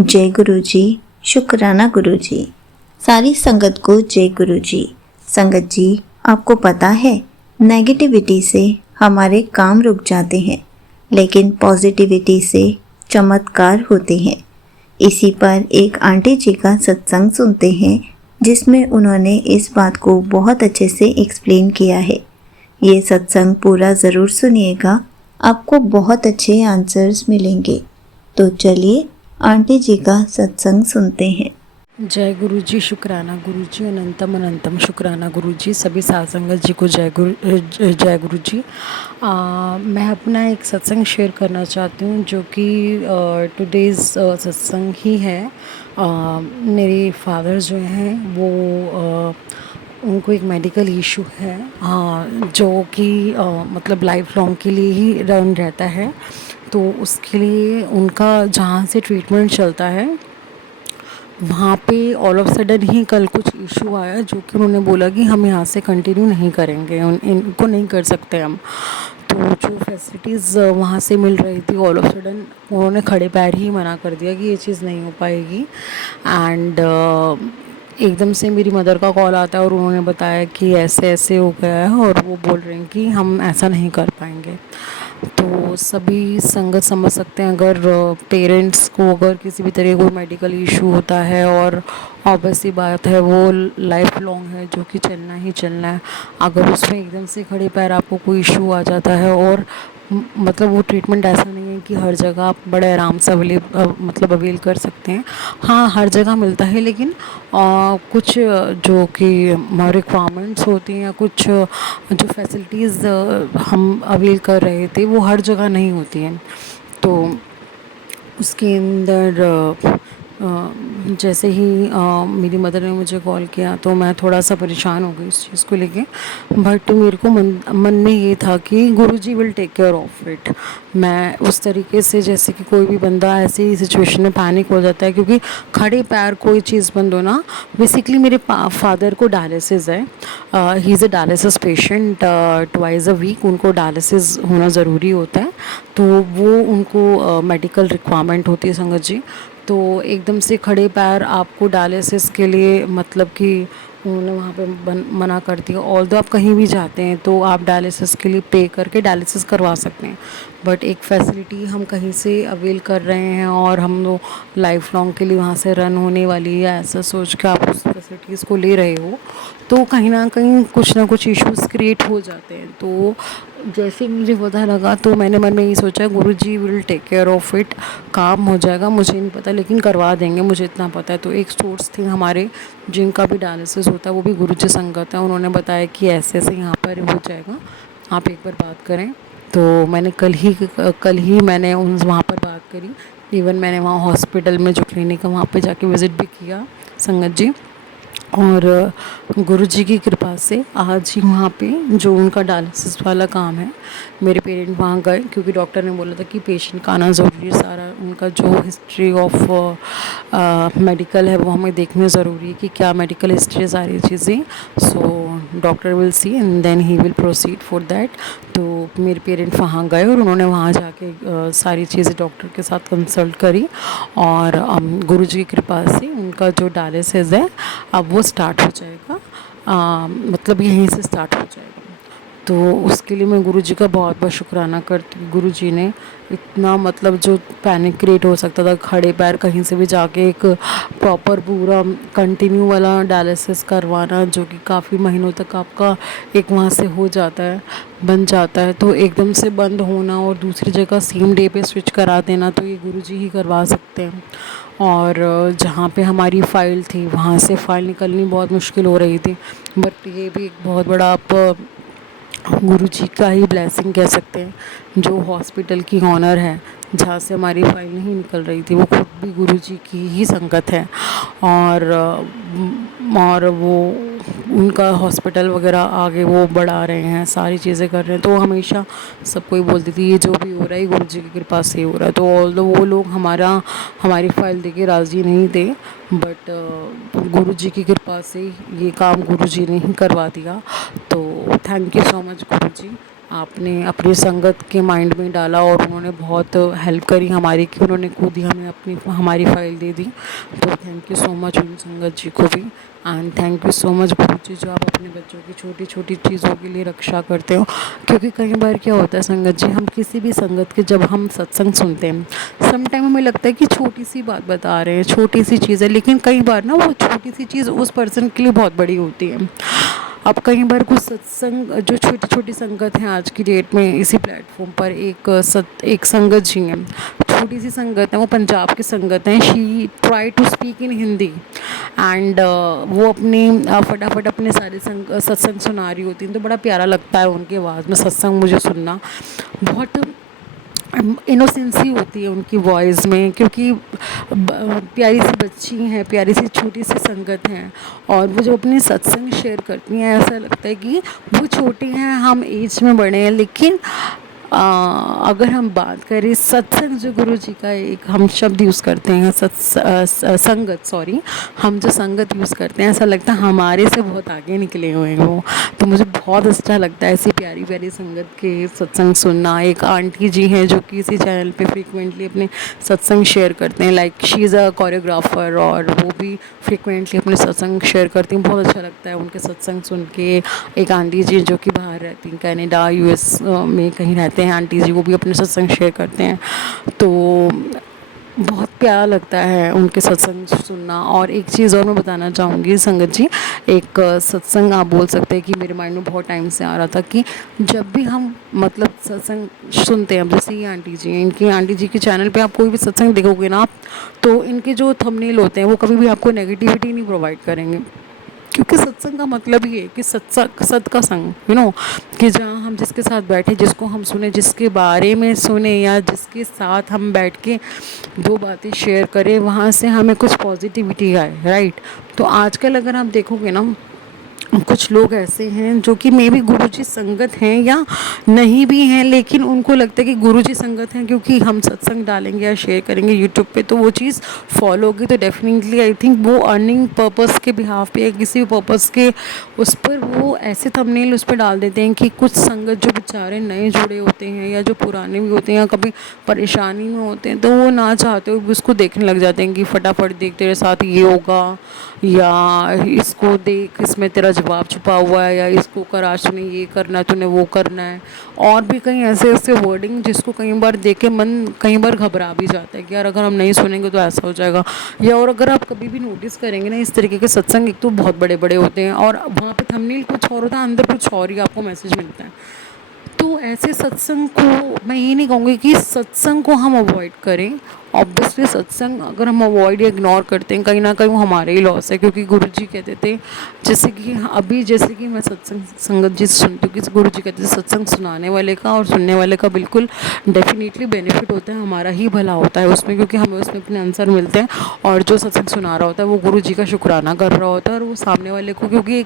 जय गुरु जी। शुक्राना गुरु जी। सारी संगत को जय गुरु जी। संगत जी, आपको पता है नेगेटिविटी से हमारे काम रुक जाते हैं, लेकिन पॉजिटिविटी से चमत्कार होते हैं। इसी पर एक आंटी जी का सत्संग सुनते हैं, जिसमें उन्होंने इस बात को बहुत अच्छे से एक्सप्लेन किया है। ये सत्संग पूरा ज़रूर सुनिएगा, आपको बहुत अच्छे आंसर्स मिलेंगे। तो चलिए आंटी जी का सत्संग सुनते हैं। जय गुरु जी। शुक्राना गुरु जी। अनंतम अनंतम शुक्राना गुरु जी। सभी साथ संगत जी को जय गुरु जी। मैं अपना एक सत्संग शेयर करना चाहती हूँ, जो कि टुडेज़ सत्संग ही है। मेरे फादर जो हैं वो उनको एक मेडिकल इशू है, जो कि मतलब लाइफ लॉन्ग के लिए ही रन रहता है। तो उसके लिए उनका जहाँ से ट्रीटमेंट चलता है वहाँ पे ऑल ऑफ सडन ही कल कुछ इशू आया, जो कि उन्होंने बोला कि हम यहाँ से कंटिन्यू नहीं करेंगे, इनको नहीं कर सकते हम। तो जो फैसिलिटीज़ वहाँ से मिल रही थी, ऑल ऑफ सडन उन्होंने खड़े पैर ही मना कर दिया कि ये चीज़ नहीं हो पाएगी। एंड एकदम से मेरी मदर का कॉल आता है और उन्होंने बताया कि ऐसे ऐसे हो गया है, और वो बोल रहे हैं कि हम ऐसा नहीं कर पाएंगे। तो सभी संगत समझ सकते हैं, अगर पेरेंट्स को अगर किसी भी तरह कोई मेडिकल इशू होता है, और ऑब्वियस सी बात है वो लाइफ लॉन्ग है, जो कि चलना ही चलना है। अगर उसमें एकदम से खड़े पैर आपको कोई इशू आ जाता है, और मतलब वो ट्रीटमेंट ऐसा नहीं है कि हर जगह आप बड़े आराम से मतलब अवेल कर सकते हैं। हाँ, हर जगह मिलता है, लेकिन कुछ जो कि रिक्वायरमेंट्स होती हैं, कुछ जो फैसिलिटीज़ हम अवेल कर रहे थे वो हर जगह नहीं होती हैं। तो उसके अंदर जैसे ही मेरी मदर ने मुझे कॉल किया, तो मैं थोड़ा सा परेशान हो गई इस चीज़ को लेके। बट मेरे को मन में ये था कि Guruji will take care of it. मैं उस तरीके से, जैसे कि कोई भी बंदा ऐसी सिचुएशन में पैनिक हो जाता है, क्योंकि खड़े पैर कोई चीज़ बंद होना। बेसिकली मेरे फादर को डायलिसिस है, he is a dialysis patient. Twice a week उनको डायलिसिस होना ज़रूरी होता है, तो वो उनको मेडिकल रिक्वायरमेंट होती है संगत जी। तो एकदम से खड़े पैर आपको डायलिसिस के लिए, मतलब कि उन्होंने वहाँ पे मना कर दिया। ऑल्दो आप कहीं भी जाते हैं तो आप डायलिसिस के लिए पे करके डायलिसिस करवा सकते हैं, बट एक फैसिलिटी हम कहीं से अवेल कर रहे हैं और हम लोग लाइफ लॉन्ग के लिए वहाँ से रन होने वाली है, ऐसा सोच के आप उस फैसिलिटीज़ को ले रहे हो, तो कहीं ना कहीं कुछ ना कुछ इश्यूज़ क्रिएट हो जाते हैं। तो जैसे ही मुझे पता लगा, तो मैंने मन में ये सोचा Guruji will take care of it, काम हो जाएगा। मुझे नहीं पता, लेकिन करवा देंगे, मुझे इतना पता है। तो एक सोर्स थे हमारे जिनका भी डायलिसिस होता है, वो भी गुरुजी संगत है। उन्होंने बताया कि ऐसे ऐसे यहाँ पर हो जाएगा, आप एक बार बात करें। तो मैंने कल ही मैंने उन वहाँ पर बात करी। इवन मैंने वहाँ हॉस्पिटल में जो क्लिनिक है वहाँ पे जाके विज़िट भी किया संगत जी। और गुरुजी की कृपा से आज ही वहाँ पे जो उनका डायलिसिस वाला काम है, मेरे पेरेंट वहाँ गए, क्योंकि डॉक्टर ने बोला था कि पेशेंट का आना ज़रूरी है। सारा उनका जो हिस्ट्री ऑफ मेडिकल है वो हमें देखना ज़रूरी है कि क्या मेडिकल हिस्ट्री है, सारी चीज़ें। So doctor will see and then he will proceed for that. तो मेरे पेरेंट वहाँ गए और उन्होंने वहाँ जाके सारी चीज़ें डॉक्टर के साथ कंसल्ट करी, और गुरुजी की कृपा से उनका जो डायलिसिस है अब वो स्टार्ट हो जाएगा, मतलब यहीं से स्टार्ट हो जाएगा। तो उसके लिए मैं गुरुजी का बहुत बहुत शुक्राना करती हूँ। गुरुजी ने इतना, मतलब जो पैनिक क्रिएट हो सकता था, खड़े पैर कहीं से भी जाके एक प्रॉपर पूरा कंटिन्यू वाला डायलिसिस करवाना, जो कि काफ़ी महीनों तक आपका एक वहाँ से हो जाता है, बन जाता है, तो एकदम से बंद होना और दूसरी जगह सेम डे पे स्विच करा देना, तो ये गुरुजी ही करवा सकते हैं। और जहाँ पे हमारी फ़ाइल थी वहाँ से फ़ाइल निकलनी बहुत मुश्किल हो रही थी, बट ये भी एक बहुत बड़ा आप गुरुजी का ही ब्लेसिंग कह सकते हैं। जो हॉस्पिटल की ऑनर है जहाँ से हमारी फ़ाइल नहीं निकल रही थी, वो खुद भी गुरुजी की ही संगत है। और वो उनका हॉस्पिटल वगैरह आगे वो बढ़ा रहे हैं, सारी चीज़ें कर रहे हैं। तो हमेशा सबको ही बोलती थी ये जो भी हो रहा है गुरुजी की कृपा से हो रहा है। तो ऑल्दो वो लोग हमारी फ़ाइल देके राज़ी नहीं थे, बट गुरुजी की कृपा से ये काम गुरुजी ने ही करवा दिया। तो थैंक यू सो मच गुरुजी। आपने अपनी संगत के माइंड में डाला और उन्होंने बहुत हेल्प करी हमारी कि उन्होंने खुद ही हमें अपनी हमारी फ़ाइल दे दी। तो थैंक यू सो मच उन संगत जी को भी। And thank you so much Guru जी, जो आप अपने बच्चों की छोटी छोटी चीज़ों के लिए रक्षा करते हो। क्योंकि कई बार क्या होता है संगत जी, हम किसी भी संगत के जब हम सत्संग सुनते हैं, सम टाइम हमें लगता है कि छोटी सी बात बता रहे हैं, छोटी सी चीज़ है, लेकिन कई बार ना वो छोटी सी चीज़ उस पर्सन के लिए बहुत बड़ी होती है। अब कई बार कुछ सत्संग जो छोटी छोटी संगत हैं आज की डेट में इसी प्लेटफॉर्म पर, एक संगत जी हैं, छोटी सी संगत है, वो पंजाब की संगत हैं। She try to speak in Hindi and वो अपनी फटाफट अपने सारे सत्संग सुना रही होती हैं। तो बड़ा प्यारा लगता है उनकी आवाज़ में सत्संग मुझे सुनना। बहुत इनोसेंसी होती है उनकी वॉइस में, क्योंकि प्यारी सी बच्ची हैं, प्यारी सी छोटी सी संगत हैं, और वो जब अपने सत्संग शेयर करती हैं ऐसा लगता है कि वो छोटी हैं, हम एज में बड़े हैं, लेकिन अगर हम बात करें सत्संग, जो गुरु जी का एक हम शब्द यूज़ करते हैं संगत, सॉरी, हम जो संगत यूज़ करते हैं ऐसा लगता है हमारे से बहुत आगे निकले हुए हैं वो। तो मुझे बहुत अच्छा लगता है ऐसी प्यारी प्यारी संगत के सत्संग सुनना। एक आंटी जी हैं जो कि इसी चैनल पे फ्रीक्वेंटली अपने सत्संग शेयर करते हैं, like she is a choreographer, और वो भी फ्रीक्वेंटली अपने सत्संग शेयर करती हैं। बहुत अच्छा लगता है उनके सत्संग सुन के। एक आंटी जी जो कि बाहर रहती हैं, कनाडा यूएस में कहीं रहते हैं आंटी जी, वो भी अपने सत्संग शेयर करते हैं। तो बहुत प्यारा लगता है उनके सत्संग सुनना। और एक चीज़ और मैं बताना चाहूँगी संगत जी, एक सत्संग आप बोल सकते हैं कि मेरे माइंड में बहुत टाइम से आ रहा था कि जब भी हम मतलब सत्संग सुनते हैं, अब जैसे ये आंटी जी हैं, इनकी आंटी जी के चैनल पे आप कोई भी सत्संग देखोगे ना आप, तो इनके जो थंबनेल होते हैं वो कभी भी आपको नेगेटिविटी नहीं प्रोवाइड करेंगे। क्योंकि सत्संग का मतलब ये है कि सत्संग सत का संग, कि जहाँ हम जिसके साथ बैठे, जिसको हम सुने, जिसके बारे में सुने, या जिसके साथ हम बैठ के दो बातें शेयर करें, वहाँ से हमें कुछ पॉजिटिविटी आए, राइट। तो आजकल अगर आप देखोगे ना, कुछ लोग ऐसे हैं जो कि मे बी गुरुजी संगत हैं या नहीं भी हैं, लेकिन उनको लगता है कि गुरुजी संगत हैं क्योंकि हम सत्संग डालेंगे या शेयर करेंगे यूट्यूब पे तो वो चीज़ फॉलो होगी। तो डेफिनेटली आई थिंक वो अर्निंग पर्पस के बिहाफ पे या किसी भी पर्पस के उस पर वो ऐसे थंबनेल उस पर डाल देते हैं कि कुछ संगत जो बेचारे नए जुड़े होते हैं या जो पुराने भी होते हैं या कभी परेशानी में होते हैं, तो वो ना चाहते हुए भी उसको देखने लग जाते हैं कि फटाफट देख तेरे साथ ये होगा, या इसको देख इसमें तेरा जवाब छुपा हुआ है, या इसको कर आज तूने ये करना है, तूने वो करना है। और भी कई ऐसे ऐसे वर्डिंग जिसको कई बार देख के मन कई बार घबरा भी जाता है कि यार अगर हम नहीं सुनेंगे तो ऐसा हो जाएगा। या और अगर आप कभी भी नोटिस करेंगे ना, इस तरीके के सत्संग एक तो बहुत बड़े बड़े होते हैं और वहाँ पे थंबनेल कुछ और होता है, अंदर कुछ और ही आपको मैसेज मिलता है। तो ऐसे सत्संग को मैं ये नहीं कहूँगी कि सत्संग को हम अवॉइड करें। ऑब्वियसली सत्संग अगर हम अवॉइड या इग्नोर करते हैं, कहीं ना कहीं वो हमारे ही लॉस है। क्योंकि गुरुजी कहते थे, जैसे कि मैं सत्संग संगत जी सुनती हूँ कि गुरुजी कहते थे सत्संग सुनाने वाले का और सुनने वाले का बिल्कुल डेफिनेटली बेनिफिट होता है, हमारा ही भला होता है उसमें, क्योंकि हमें उसमें अपने आंसर मिलते हैं। और जो सत्संग सुना रहा होता है वो गुरुजी का शुक्राना कर रहा होता है, और वो सामने वाले को क्योंकि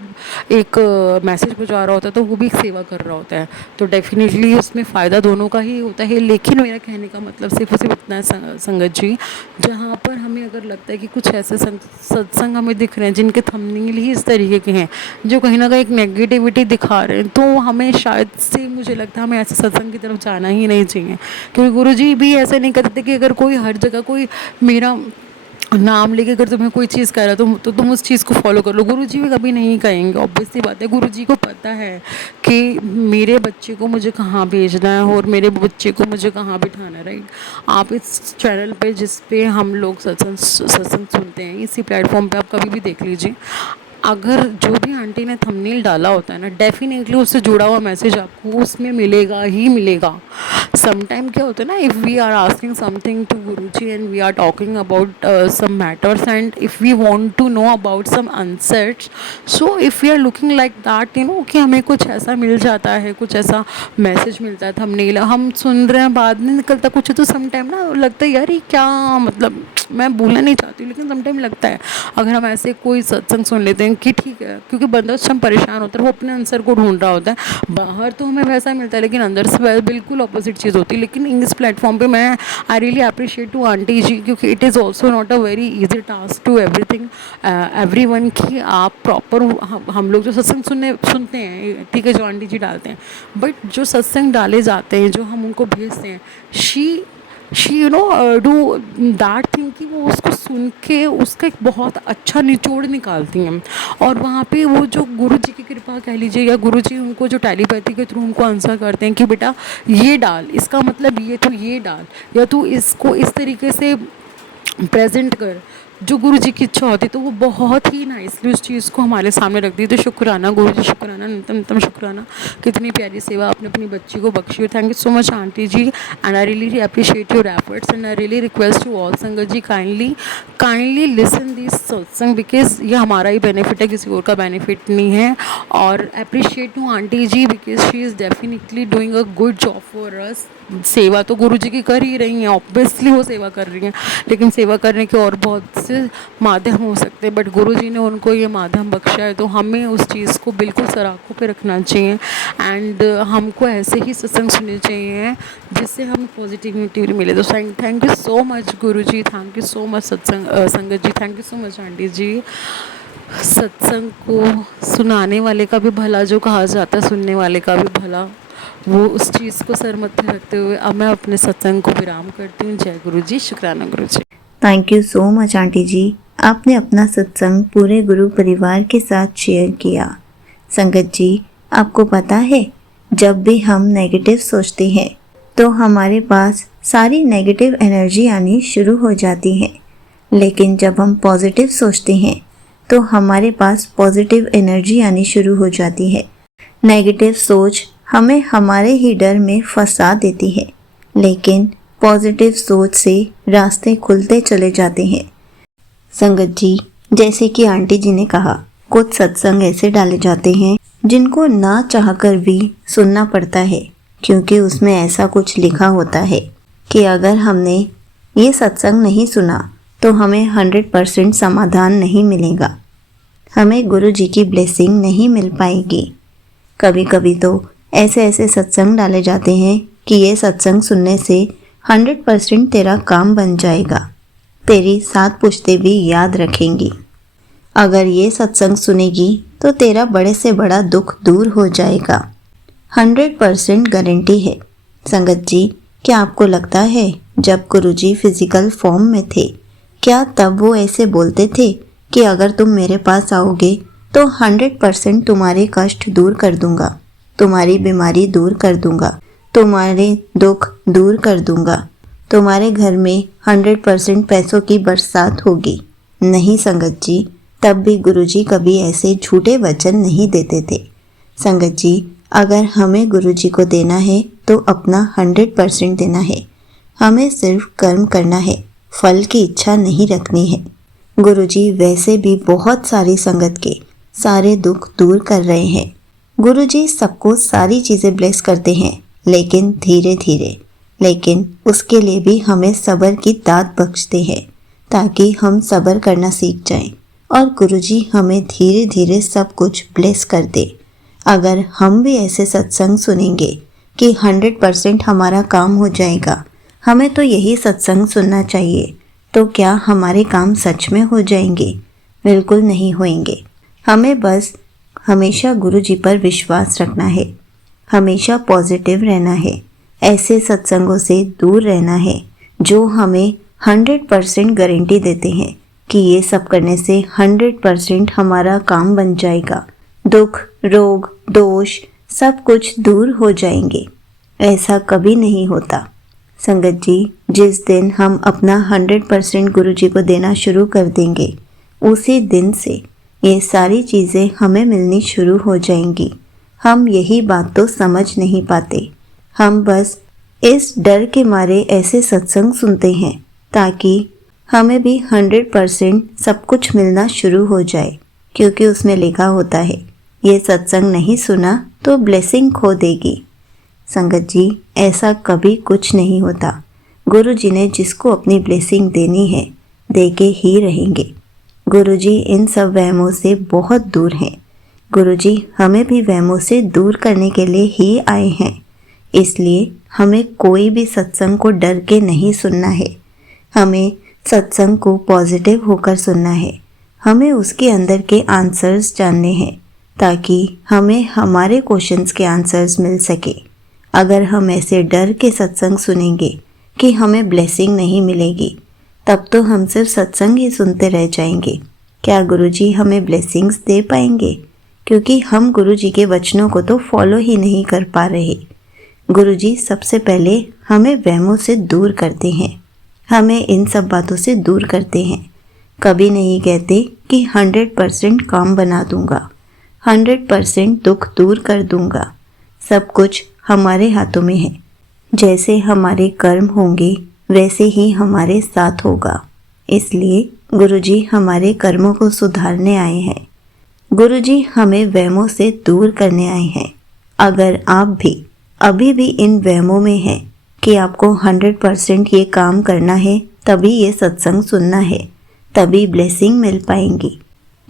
एक मैसेज पहुँचा रहा होता है तो वो भी एक सेवा कर रहा होता है। तो डेफिनेटली उसमें फ़ायदा दोनों का ही होता है। लेकिन मेरा कहने का मतलब सिर्फ और सिर्फ इतना है संगत जी, जहाँ पर हमें अगर लगता है कि कुछ ऐसे सत्संग हमें दिख रहे हैं जिनके थंबनेल ही इस तरीके के हैं जो कहीं ना कहीं एक नेगेटिविटी दिखा रहे हैं, तो हमें शायद से मुझे लगता है हमें ऐसे सत्संग की तरफ जाना ही नहीं चाहिए। क्योंकि गुरुजी भी ऐसा नहीं करते कि अगर कोई हर जगह कोई मेरा नाम लेके अगर तुम्हें कोई चीज़ कह रहा है तो तुम उस चीज़ को फॉलो कर लो। गुरुजी भी कभी नहीं कहेंगे, ऑब्वियस सी बात है। गुरुजी को पता है कि मेरे बच्चे को मुझे कहाँ भेजना है और मेरे बच्चे को मुझे कहाँ बिठाना है, राइट। आप इस चैनल पे जिस पे हम लोग सत्संग सुनते हैं, इसी प्लेटफॉर्म पे आप कभी भी देख लीजिए, अगर जो भी आंटी ने थंबनेल डाला होता है ना, डेफिनेटली उससे जुड़ा हुआ मैसेज आपको उसमें मिलेगा ही मिलेगा। समटाइम क्या होता है ना, if we are asking something to Guruji and we are talking about some matters and if we want to know about some answers, so if we are looking like that, कि हमें कुछ ऐसा मिल जाता है, कुछ ऐसा मैसेज मिलता है थंबनेल हम सुन रहे हैं, बाद में निकलता कुछ है, तो समटाइम ना लगता है यार ये क्या मतलब मैं बोलना नहीं चाहती हूँ, लेकिन समटाइम लगता है अगर हम ऐसे कोई सत्संग सुन लेते हैं कि ठीक है, क्योंकि बंदा उस टाइम परेशान होता है, वो अपने आंसर को ढूंढ रहा होता है, बाहर तो हमें वैसा मिलता है लेकिन अंदर से बिल्कुल अपोजिट चीज़ होती है। लेकिन इस प्लेटफॉर्म पे मैं I really appreciate to aunty ji, क्योंकि it is also not a very easy task to everything everyone कि आप प्रॉपर हम लोग जो सत्संग सुनते हैं, ठीक है, जो आंटी जी डालते हैं, बट जो सत्संग डाले जाते हैं, जो हम उनको भेजते हैं, she you know do that thing कि वो उसको सुन के उसका एक बहुत अच्छा निचोड़ निकालती हैं। और वहाँ पे वो जो गुरु जी की कृपा कह लीजिए, या गुरु जी उनको जो टेलीपैथी के थ्रू उनको आंसर करते हैं कि बेटा ये डाल, इसका मतलब ये, तो ये डाल, या तू इसको इस तरीके से प्रेजेंट कर, जो गुरु जी की इच्छा होती है, तो वो बहुत ही नाइसली उस चीज़ को हमारे सामने रख दी। तो शुक्राना गुरु जी, शुक्राना, नितम नितम शुक्राना, कितनी प्यारी सेवा आपने अपनी बच्ची को बख्शी है। Thank you so much aunty ji, and I really appreciate your efforts, and I really request to all sangat ji, kindly listen this satsang, because ये हमारा ही बेनिफिट है, किसी और का बेनिफिट नहीं है। और appreciate to aunty ji because she is definitely doing a good job for us. सेवा तो गुरु जी की कर ही रही हैं, ऑब्वियसली वो सेवा कर रही हैं, लेकिन सेवा करने के और बहुत से माध्यम हो सकते हैं, बट गुरु जी ने उनको ये माध्यम बख्शा है, तो हमें उस चीज़ को बिल्कुल सराखों पे रखना चाहिए। एंड हमको ऐसे ही सत्संग सुनने चाहिए जिससे हमें पॉजिटिविटी मिले। तो thank you so much Guru ji, thank you so much संगत जी, thank you so much aunty ji. सत्संग को सुनाने वाले का भी भला जो कहा जाता है, सुनने वाले का भी भला, वो उस चीज़ को सर मत्थे रखते हुए अब मैं अपने सत्संग को विराम करती हूँ। जय गुरु जी, शुक्राना Guru ji. Thank you so much aunty ji, आपने अपना सत्संग पूरे गुरु परिवार के साथ शेयर किया। संगत जी, आपको पता है, जब भी हम नेगेटिव सोचते हैं तो हमारे पास सारी नेगेटिव एनर्जी आनी शुरू हो जाती है, लेकिन जब हम पॉजिटिव सोचते हैं तो हमारे पास पॉजिटिव एनर्जी आनी शुरू हो जाती है। नेगेटिव सोच हमें हमारे ही डर में फंसा देती है, लेकिन पॉजिटिव सोच से रास्ते खुलते चले जाते हैं। संगत जी, जैसे कि आंटी जी ने कहा, कुछ सत्संग ऐसे डाले जाते हैं जिनको ना चाहकर भी सुनना पड़ता है, क्योंकि उसमें ऐसा कुछ लिखा होता है कि अगर हमने ये सत्संग नहीं सुना तो हमें 100% समाधान नहीं मिलेगा, हमें गुरु जी की ब्लेसिंग नहीं मिल पाएगी। कभी कभी तो ऐसे सत्संग डाले जाते हैं कि ये सत्संग सुनने से 100% तेरा काम बन जाएगा, तेरी 7 पुश्तें भी याद रखेंगी। अगर ये सत्संग सुनेगी तो तेरा बड़े से बड़ा दुख दूर हो जाएगा, 100% गारंटी है। संगत जी, क्या आपको लगता है जब गुरुजी फिजिकल फॉर्म में थे, क्या तब वो ऐसे बोलते थे कि अगर तुम मेरे पास आओगे तो 100% तुम्हारे कष्ट दूर कर दूंगा, तुम्हारी बीमारी दूर कर दूंगा, तुम्हारे दुख दूर कर दूंगा, तुम्हारे घर में 100% पैसों की बरसात होगी? नहीं संगत जी, तब भी गुरुजी कभी ऐसे झूठे वचन नहीं देते थे। संगत जी, अगर हमें गुरुजी को देना है तो अपना 100% देना है, हमें सिर्फ कर्म करना है, फल की इच्छा नहीं रखनी है। गुरुजी वैसे भी बहुत सारी संगत के सारे दुख दूर कर रहे हैं। गुरुजी सबको सारी चीज़ें ब्लेस करते हैं, लेकिन धीरे धीरे, लेकिन उसके लिए भी हमें सब्र की दात बख्शते हैं ताकि हम सब्र करना सीख जाएं और गुरुजी हमें धीरे धीरे सब कुछ ब्लेस कर दे। अगर हम भी ऐसे सत्संग सुनेंगे कि 100% हमारा काम हो जाएगा, हमें तो यही सत्संग सुनना चाहिए, तो क्या हमारे काम सच में हो जाएंगे? बिल्कुल नहीं होंगे। हमें बस हमेशा गुरुजी पर विश्वास रखना है, हमेशा पॉजिटिव रहना है, ऐसे सत्संगों से दूर रहना है जो हमें 100% गारंटी देते हैं कि ये सब करने से 100% हमारा काम बन जाएगा, दुख, रोग, दोष सब कुछ दूर हो जाएंगे। ऐसा कभी नहीं होता। संगत जी, जिस दिन हम अपना 100% गुरुजी को देना शुरू कर देंगे, उसी दिन से ये सारी चीज़ें हमें मिलनी शुरू हो जाएंगी। हम यही बात तो समझ नहीं पाते, हम बस इस डर के मारे ऐसे सत्संग सुनते हैं ताकि हमें भी 100% सब कुछ मिलना शुरू हो जाए, क्योंकि उसमें लिखा होता है ये सत्संग नहीं सुना तो ब्लेसिंग खो देगी। संगत जी, ऐसा कभी कुछ नहीं होता। गुरु जी ने जिसको अपनी ब्लेसिंग देनी है दे के ही रहेंगे। गुरुजी इन सब वहमों से बहुत दूर हैं। गुरुजी हमें भी वहमों से दूर करने के लिए ही आए हैं। इसलिए हमें कोई भी सत्संग को डर के नहीं सुनना है। हमें सत्संग को पॉजिटिव होकर सुनना है। हमें उसके अंदर के आंसर्स जानने हैं ताकि हमें हमारे क्वेश्चंस के आंसर्स मिल सके। अगर हम ऐसे डर के सत्संग सुनेंगे कि हमें ब्लेसिंग नहीं मिलेगी, तब तो हम सिर्फ सत्संग ही सुनते रह जाएंगे। क्या गुरुजी हमें ब्लेसिंग्स दे पाएंगे? क्योंकि हम गुरुजी के वचनों को तो फॉलो ही नहीं कर पा रहे। गुरुजी सबसे पहले हमें वहमों से दूर करते हैं, हमें इन सब बातों से दूर करते हैं। कभी नहीं कहते कि 100% काम बना दूंगा, 100% दुख दूर कर दूंगा। सब कुछ हमारे हाथों में है। जैसे हमारे कर्म होंगे वैसे ही हमारे साथ होगा। इसलिए गुरुजी हमारे कर्मों को सुधारने आए हैं। गुरुजी हमें वहमों से दूर करने आए हैं। अगर आप भी अभी भी इन वहमों में हैं कि आपको 100% ये काम करना है, तभी ये सत्संग सुनना है, तभी ब्लेसिंग मिल पाएंगी,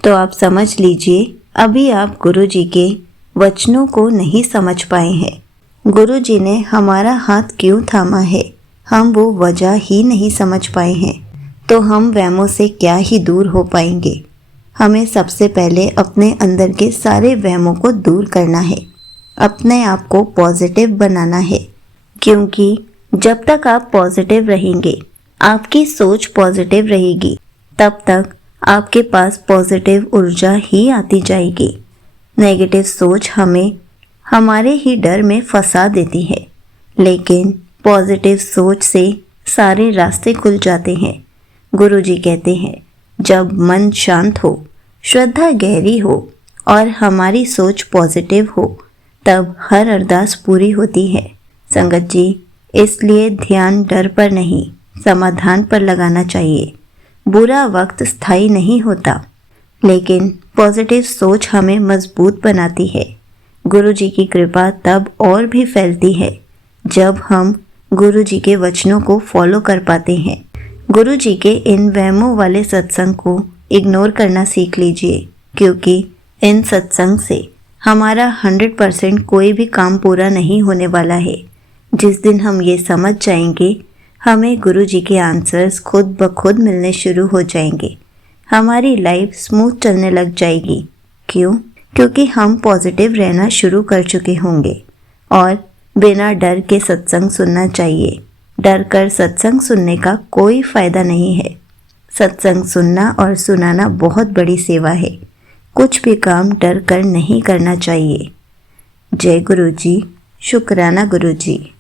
तो आप समझ लीजिए अभी आप गुरुजी के वचनों को नहीं समझ पाए हैं। गुरुजी ने हमारा हाथ क्यों थामा है, हम वो वजह ही नहीं समझ पाए हैं, तो हम वहमों से क्या ही दूर हो पाएंगे। हमें सबसे पहले अपने अंदर के सारे वहमों को दूर करना है, अपने आप को पॉजिटिव बनाना है। क्योंकि जब तक आप पॉजिटिव रहेंगे, आपकी सोच पॉजिटिव रहेगी, तब तक आपके पास पॉजिटिव ऊर्जा ही आती जाएगी। नेगेटिव सोच हमें हमारे ही डर में फंसा देती है, लेकिन पॉजिटिव सोच से सारे रास्ते खुल जाते हैं। गुरुजी कहते हैं, जब मन शांत हो, श्रद्धा गहरी हो और हमारी सोच पॉजिटिव हो, तब हर अरदास पूरी होती है। संगत जी, इसलिए ध्यान डर पर नहीं, समाधान पर लगाना चाहिए। बुरा वक्त स्थायी नहीं होता, लेकिन पॉजिटिव सोच हमें मजबूत बनाती है। गुरुजी की कृपा तब और भी फैलती है जब हम गुरुजी के वचनों को फॉलो कर पाते हैं। गुरुजी के इन वहमों वाले सत्संग को इग्नोर करना सीख लीजिए, क्योंकि इन सत्संग से हमारा 100% कोई भी काम पूरा नहीं होने वाला है। जिस दिन हम ये समझ जाएंगे, हमें गुरुजी के आंसर्स खुद ब खुद मिलने शुरू हो जाएंगे। हमारी लाइफ स्मूथ चलने लग जाएगी। क्यों? क्योंकि हम पॉजिटिव रहना शुरू कर चुके होंगे। और बिना डर के सत्संग सुनना चाहिए। डर कर सत्संग सुनने का कोई फ़ायदा नहीं है। सत्संग सुनना और सुनाना बहुत बड़ी सेवा है। कुछ भी काम डर कर नहीं करना चाहिए। जय गुरु जी। शुक्राना गुरु जी।